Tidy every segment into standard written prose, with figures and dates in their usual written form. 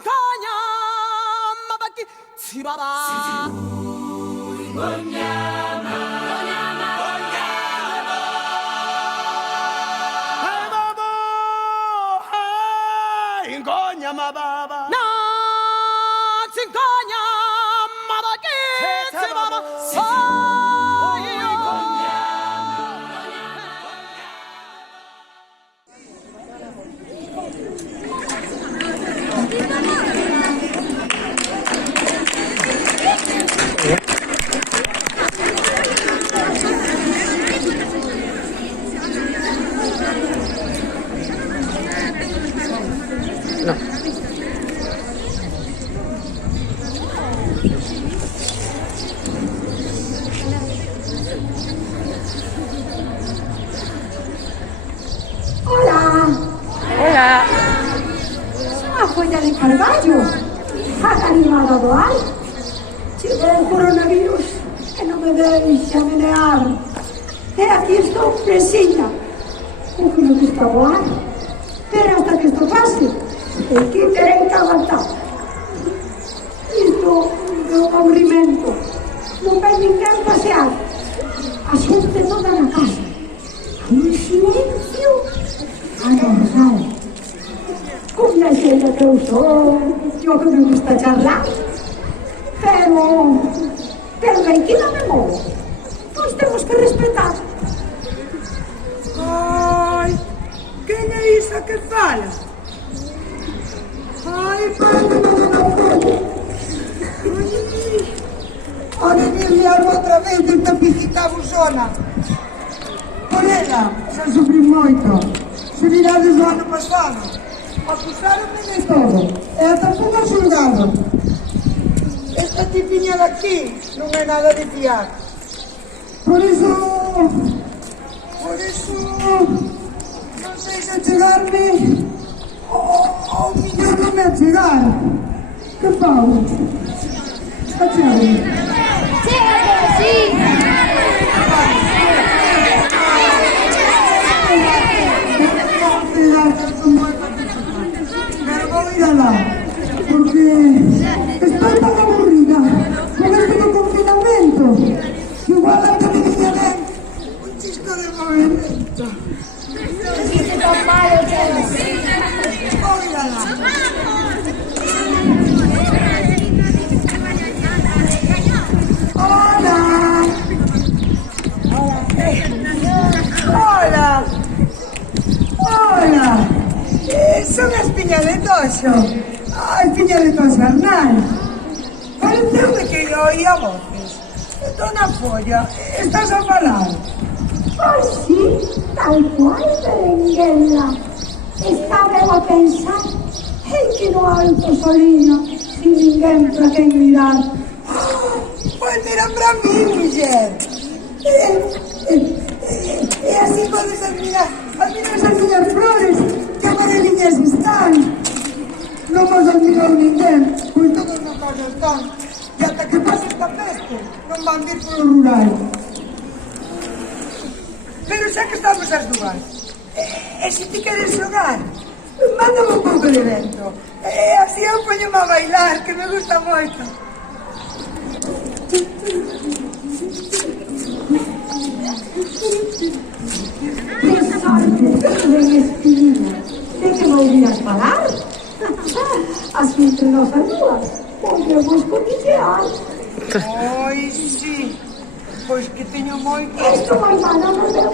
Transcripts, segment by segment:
chincagna, ma perché si va? Ingogna ma baba. No, chincagna, ma perché si va? Hola. Sono a foglia di Carvaggio. Ha arrivato a doar. C'è un coronavirus que no me deixa menear. E aquí estou presita. O que non está doar. Pero hasta que isto pase, é que terei que aguantar. Isto é un aburrimento. Non vai ninguén pasear. A xente toda na casa. Un silencio anormal. Con la xente que eu sou, yo que me gusta charlar. Pero ben que non me movo. Pois temos que respetar. Ai, quen é isa que fala? Ai, ora enviarme outra vez desta pijita buzona. Morena, xa sufrí moito. Se mirades o ano pasado, acusaronme de todo. E ata fun ao xulgado. Esta tipiña de aquí non é nada de fiar. Por iso, non sei se chegarme ao millón non me a chegar. Que fago? A chegarme. Chégate, sí. Pero vou ir alá, porque estou tan aburrida con este do confinamento. Igual a que me viña ben un chisco de movimento. Dice tan malo, chégate. Vou ir alá. Hola. Hola. Hola. Son as piñas de toxo. Ai, piña de toxo, Arnal. Pareceume que eu oía voces. Estou na folla. Estás a falar? Pois sí, tal cual, berenguela. Estaba eu a pensar, que no alto soliño, sin ninguén para quen mirar. Pois mira pra mí, muller. E así podes admirar esas miñas flores, que amarelinhas están. Non vos admirar ninguén, pois todos na casa están. E ata que pase esta peste, non van vir polo rural. Pero xa que estamos as dúas, e se ti queres xogar, mándame un pouco de vento. E así eu poñome a bailar, que me gusta moito. De que me ouvías falar? Así entre nós as dúas, podemos cotillear. Ai, sí, pois que teño moito. Isto vai falar no meu,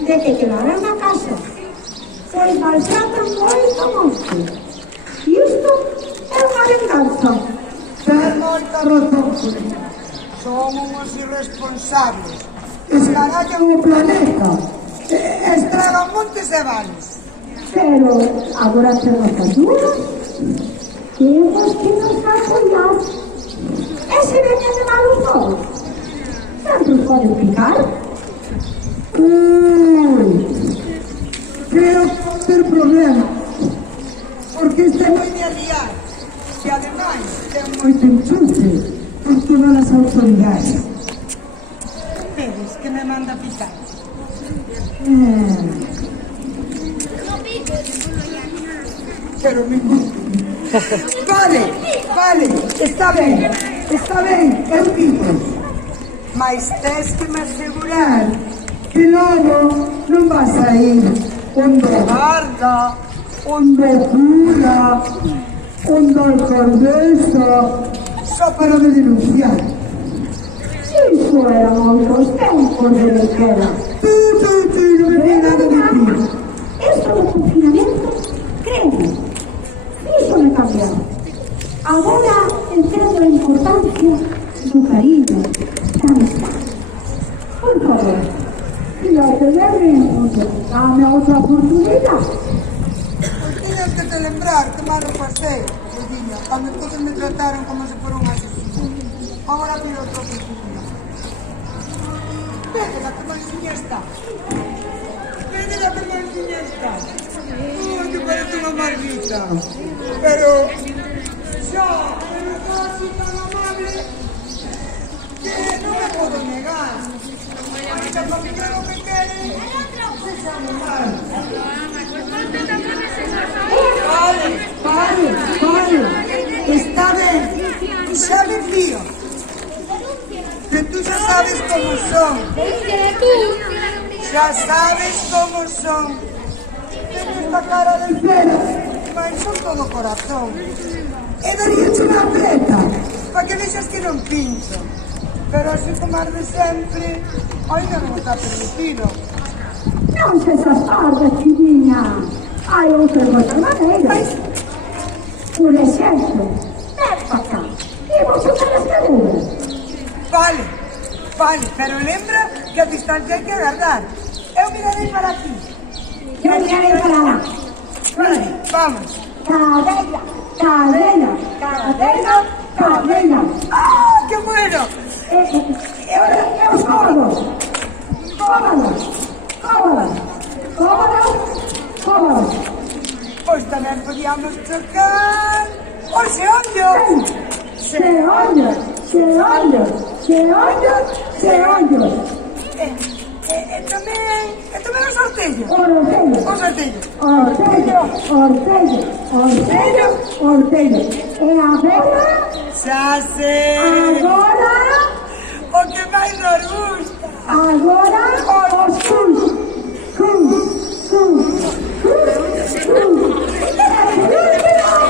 de que quedaran na casa. Pois maltratan moito monte. Isto é unha venganza. Ten moita razón. Son unhos irresponsables. Escarallan o planeta. Estragan montes e vales. Pero agora temos as dúas. Temos que nos apoiar. E se veñen de malos todos? Sempre poden picar. Creo que pode ter problema. Porque este moi de aliar. E ademais ten moito enchufe por todas as autoridades. Vedes que me manda picar. Pero mi Vale, está ben, eu digo. Mas tes que me asegurar que logo non vas a ir onde guarda, onde cura, onde alcaldesa, só para me denunciar. Iso era moitos tempos de lequera. Non me pide nada de ti. Esto do confinamento, créeme, iso me cambiou. Agora entendo a importancia do cariño, da amistad. Por favor, fíjate de mí, dame outra oportunidade. Pois tiñas que te lembrar que mal repasei, Rodinha, cando todos me trataron como se fora un asesino. Agora pido outra oportunidade. Védela que mansiña está. Védela que mansiña está. Que parece unha marmita. Pero así tan amable que non me podo negar. Esta familia lo que quere se chama mal. Vale. Está ben. Xa me fío. Que tú xa sabes como son. Xa sabes como son. Tengo esta cara de cera, mas son todo corazón. E daríache unha preta, para que vexas que non pincho. Pero así como as de sempre, ainda non está permitido. Non se sasparde, filhinha. Hai outras maneiras. Por exemplo, ven para cá. Imos xogar as caderas. Vale, pero lembra que a distancia hai que agardar. Eu mirarei para ti. Eu mirarei para lá. Vale, vamos. Cadena. ¡Ah, qué bueno! Eu cómodos. Pois tamén podíamos chocar os xeonllos. Xeonllos. E tamén os sortellos. Ortello. E agora? Xa sei. Agora O que máis nos gusta. os cus.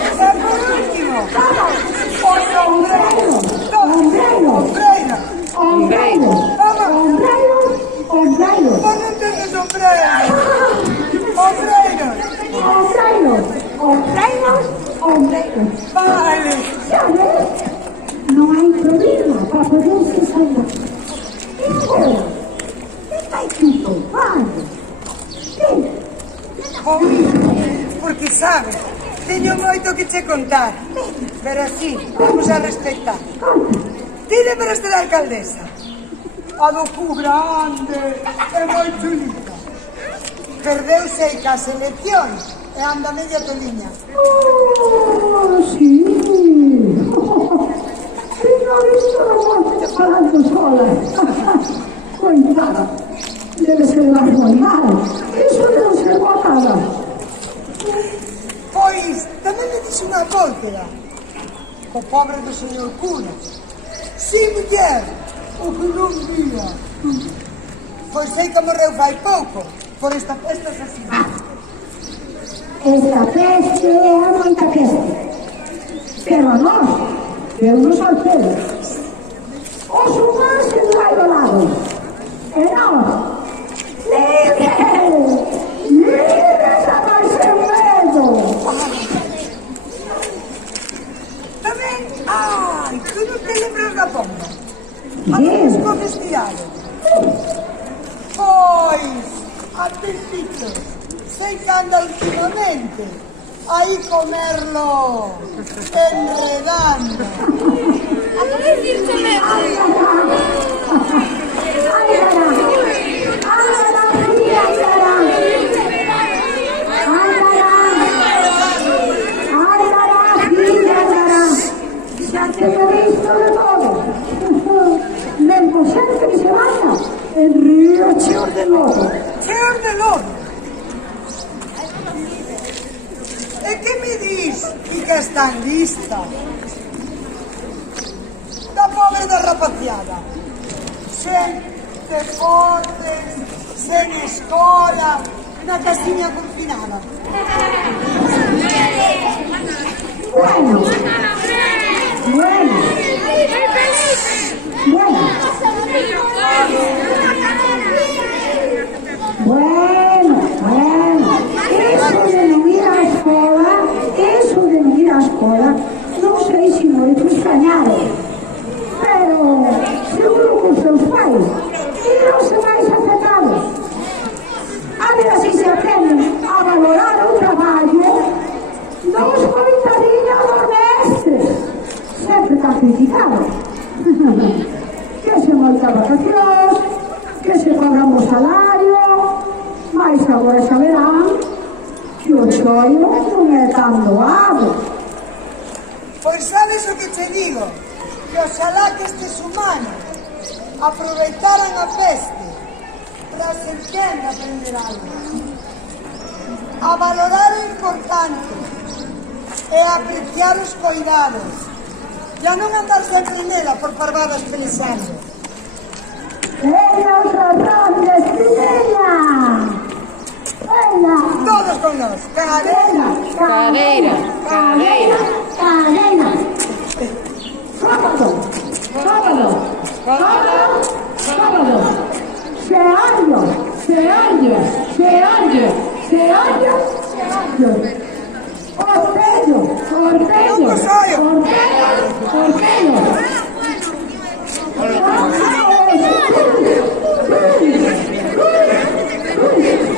E por último, o sombrero. Ombreiro. Vos non tenes sombrero. Ombreiro. Vale. Xa ves? Non hai problema para poderse sair. E agora? Que vai tipo? Vale. Porque sabes, teño moito que che contar. Pero así, vamos a respectar. Ti lembraste da alcaldesa? A do cu grande e moi chulita. Perdeuse cas eleccións e anda media toliña. Sí. Señorita, non te falando sola. Coitada. Debe ser máis normal. Iso non se botada. Pois, tamén me dixo unha voltera. O pobre do señor cura. Si, muller, o que non vía. Pois sei que morreu fai pouco, por esta peste asesina. Esta peste é moita peste. Pero a nós, Deus nos salveu. Os humanos se vai do lado. E nós, livres a nós sem medo. Tamén, tú non te lembras da pomba? A todos con vestidaron. Pois, atentitos, sei que anda últimamente aí comerlo enredando. Ya te lo he visto de todo. Me impusiste que se vaya el río Cheor de Lobo. Cheor de Lobo? E que me dis? E música está lista. Da pobre da rapaciada. Sen deportes, sen escola, na casiña confinada. Bueno, eso de no ir a escola, non sei se moito extrañado, pero seguro que os seus pais irán se máis afectados. A ver así se aprenden a valorar o traballo dos coitadiños dos mestres, sempre tan criticados. Que se moita vacacións, que se cobramos salario, mas agora xa verán que o xoio non é tan doado. Pois sabes o que te digo? Que oxalá que estes humanos aproveitaran a peste para se entenda aprender algo. A valorar o importante e a apreciar os cuidados. E a non andar sempre nela por parvadas pensando. Veña outra ronda, estrella! Veña! Todos con nós. Cadeira. Cadeira, cadeira. Cadeira! Sábado! Sábado! Sábado! Sábado! Seaño! Seaño! Seaño! Seaño! Seaño! Orteño! Orteño! Orteño!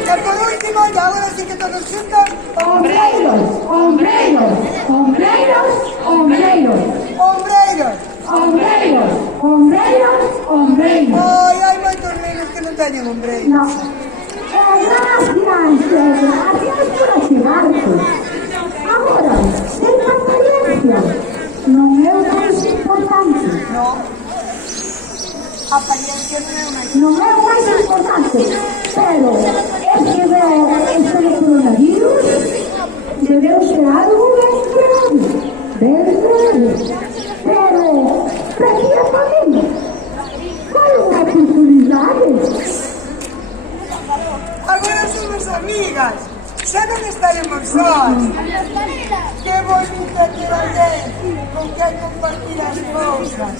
E por último, e agora sí que todos xuntos, Ombreiros! Ombreiros! Ombreiros! Ombreiros! ombreiros. Ombreiros! Ombreiros! Ombreiros! Ai, hai moitos nenos que non teñen ombreiros. No. Gracias, gracias por achegarte. Agora, ten paciencia. Non é o máis importante. No. A apariencia non é unha... Non é o máis importante. Pero, es que veo esto do coronavirus debeu ser algo ben grave. Ben grave. Pero, para que a familia? Qual é unha oportunidade? Agora somos amigas. Xa non estaremos sós. Que bonita ter alguén con que hai compartir as cousas.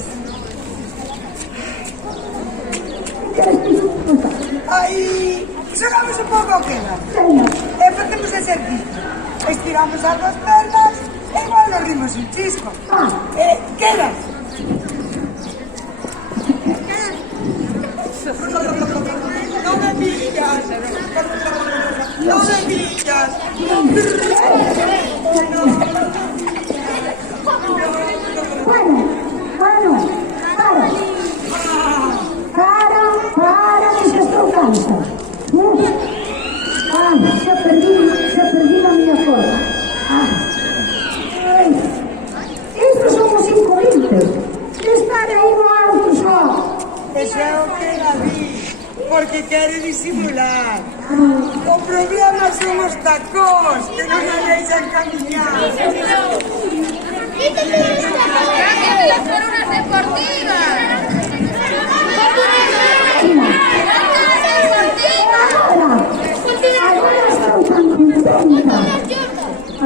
Aí, xogamos un pouco que era. E facemos exercicio. Estiramos as dos pernas e igual nos rimos un chisco. Quedas. Non me pillas. Non me pillas. Bueno, para, que xa estou cansa. Ai, xa perdí a miña forma. Ai, estos son os inconvenientes de estar aí no alto só. Eso é o que la vi, porque quere disimular. O problema son os tacóns, que non a deixan camiñar. Las coronas deportivas.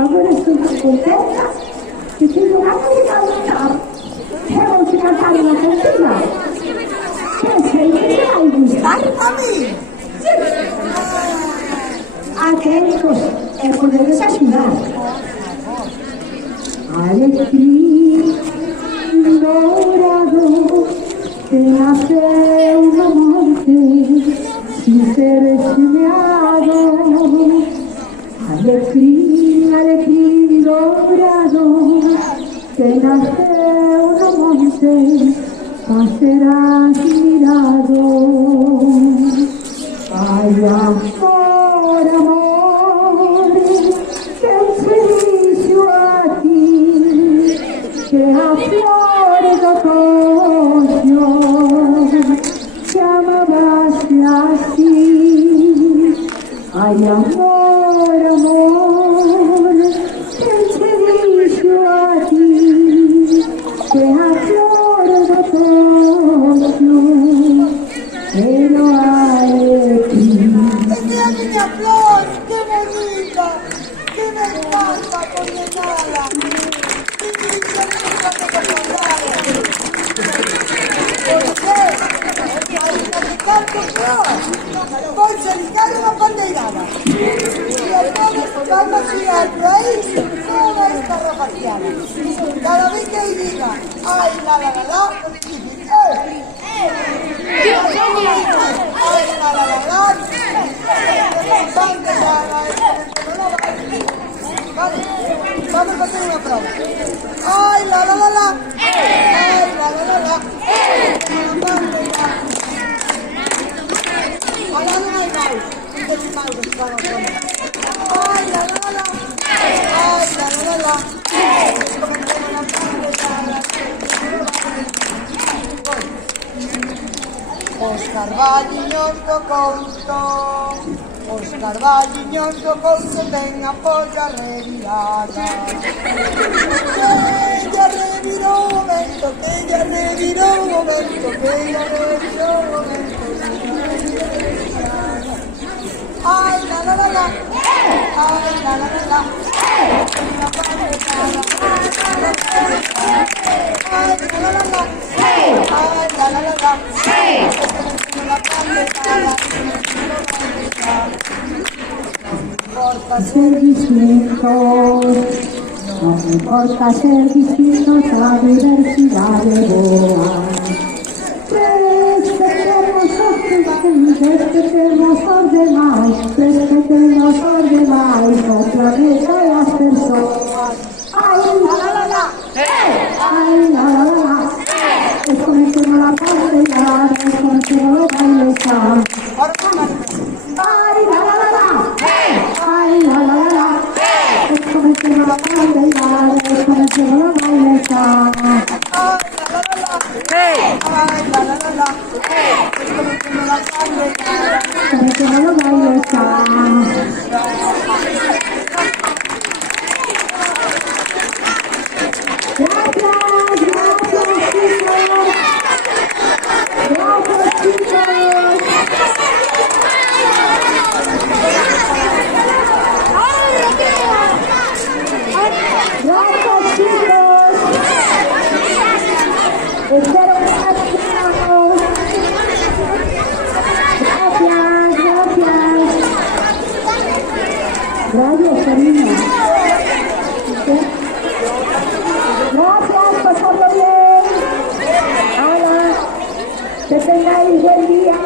Agora estou tan contenta que tenho ganas de cantar. Vamos cantar uma cantina. Pensei que vai gostar. A mí? Atentos, é poderes ajudar. Alecrim dourado que nasceu no monte sin ser semeado. Alecrim dourado que nasceu no monte para ser admirado. Ai, amor, amor, quem te disse a ti que a flor do otoño te amabaste assim? Ai, amor, amor, quem te disse linda, que me encanta condenada. Poi cercare una bandeirada y a todos vamos a girar por ahí toda esta rapaciada. Cada vez que hoy diga ay la, ay la, vale, vamos a hacer una prueba. Ay la, ay la, Oscar Valliñón do Couto, Oscar Valliñón do Couto ten a polla revirada. Que ella revirou o vento, que ella revirou o vento, que ella revirou o vento. Ay la la la la, ay la la la la, la panderada, ay la la la la, ay la la la la, la panderada, Ser distintos, no me importa ser distintos, a diversidad de boa. Respetemos os demais, respetemos os demais, o planeta e as persoas. Ai, la la la la, ai, la la la la, desconectemos la bandeirada, desconectemos o baile sal. Ay, la la la la, ay, la la la la, desconectemos la bandeirada, desconectemos o baile sal. Desconectemos o baile sal. Gracias, chicos. Gracias, chicos. Espero que continuemos. Gracias, cariño. Gracias, pasarlo bien. Hola, que tengáis buen día.